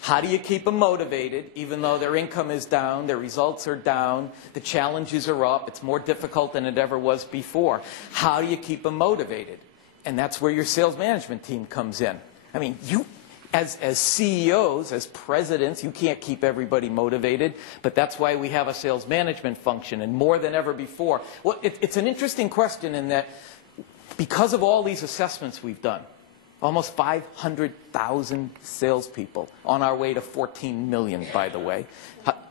How do you keep them motivated, even though their income is down, their results are down, the challenges are up, it's more difficult than it ever was before. How do you keep them motivated? And that's where your sales management team comes in. I mean, you, as CEOs, as presidents, you can't keep everybody motivated, but that's why we have a sales management function, and more than ever before. Well, it's an interesting question in that because of all these assessments we've done, almost 500,000 salespeople, on our way to 14 million, by the way.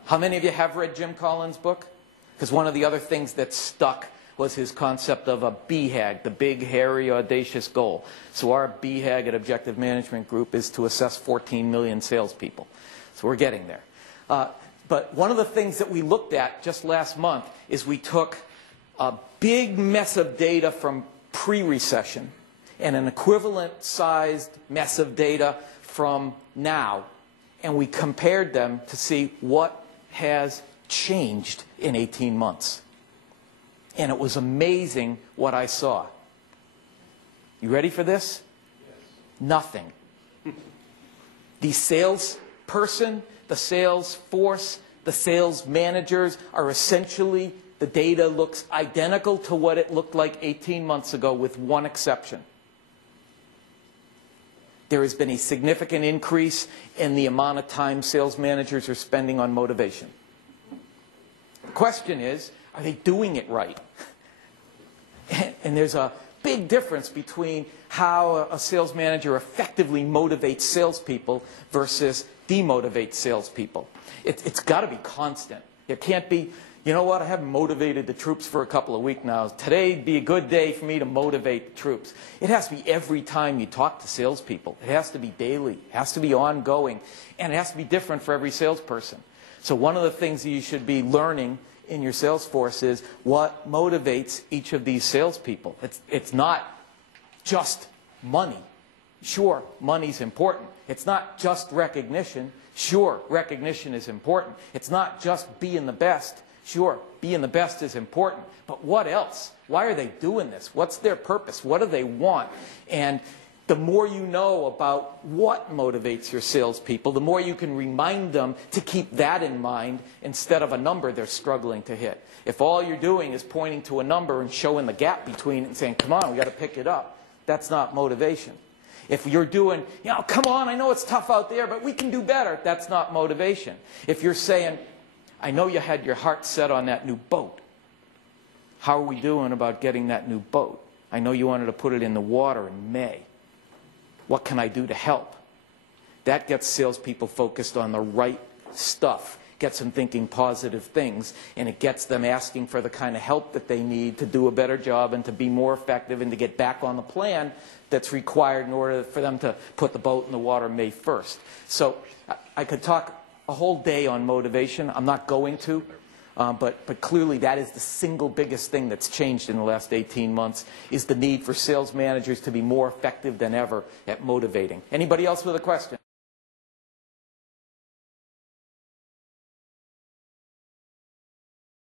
How many of you have read Jim Collins' book? Because one of the other things that stuck was his concept of a BHAG, the big, hairy, audacious goal. So our BHAG at Objective Management Group is to assess 14 million salespeople. So we're getting there. But one of the things that we looked at just last month is we took a big mess of data from pre-recession and an equivalent-sized mess of data from now, and we compared them to see what has changed in 18 months. And it was amazing what I saw. You ready for this? Yes. Nothing. The salesperson, the sales force, the sales managers are essentially, the data looks identical to what it looked like 18 months ago, with one exception. There has been a significant increase in the amount of time sales managers are spending on motivation. The question is, are they doing it right? And there's a big difference between how a sales manager effectively motivates salespeople versus demotivates salespeople. It's got to be constant. It can't be, you know what, I haven't motivated the troops for a couple of weeks now. Today'd be a good day for me to motivate the troops. It has to be every time you talk to salespeople. It has to be daily. It has to be ongoing. And it has to be different for every salesperson. So one of the things that you should be learning in your sales force is what motivates each of these salespeople. It's not just money. Sure, money's important. It's not just recognition. Sure, recognition is important. It's not just being the best. Sure, being the best is important. But what else? Why are they doing this? What's their purpose? What do they want? And the more you know about what motivates your salespeople, the more you can remind them to keep that in mind instead of a number they're struggling to hit. If all you're doing is pointing to a number and showing the gap between it and saying, come on, we got to pick it up, that's not motivation. If you're doing, you know, come on, I know it's tough out there, but we can do better, that's not motivation. If you're saying, I know you had your heart set on that new boat. How are we doing about getting that new boat? I know you wanted to put it in the water in May. What can I do to help? That gets salespeople focused on the right stuff, gets them thinking positive things, and it gets them asking for the kind of help that they need to do a better job and to be more effective and to get back on the plan that's required in order for them to put the boat in the water May 1st. So I could talk a whole day on motivation. I'm not going to. But clearly that is the single biggest thing that's changed in the last 18 months, is the need for sales managers to be more effective than ever at motivating. Anybody else with a question?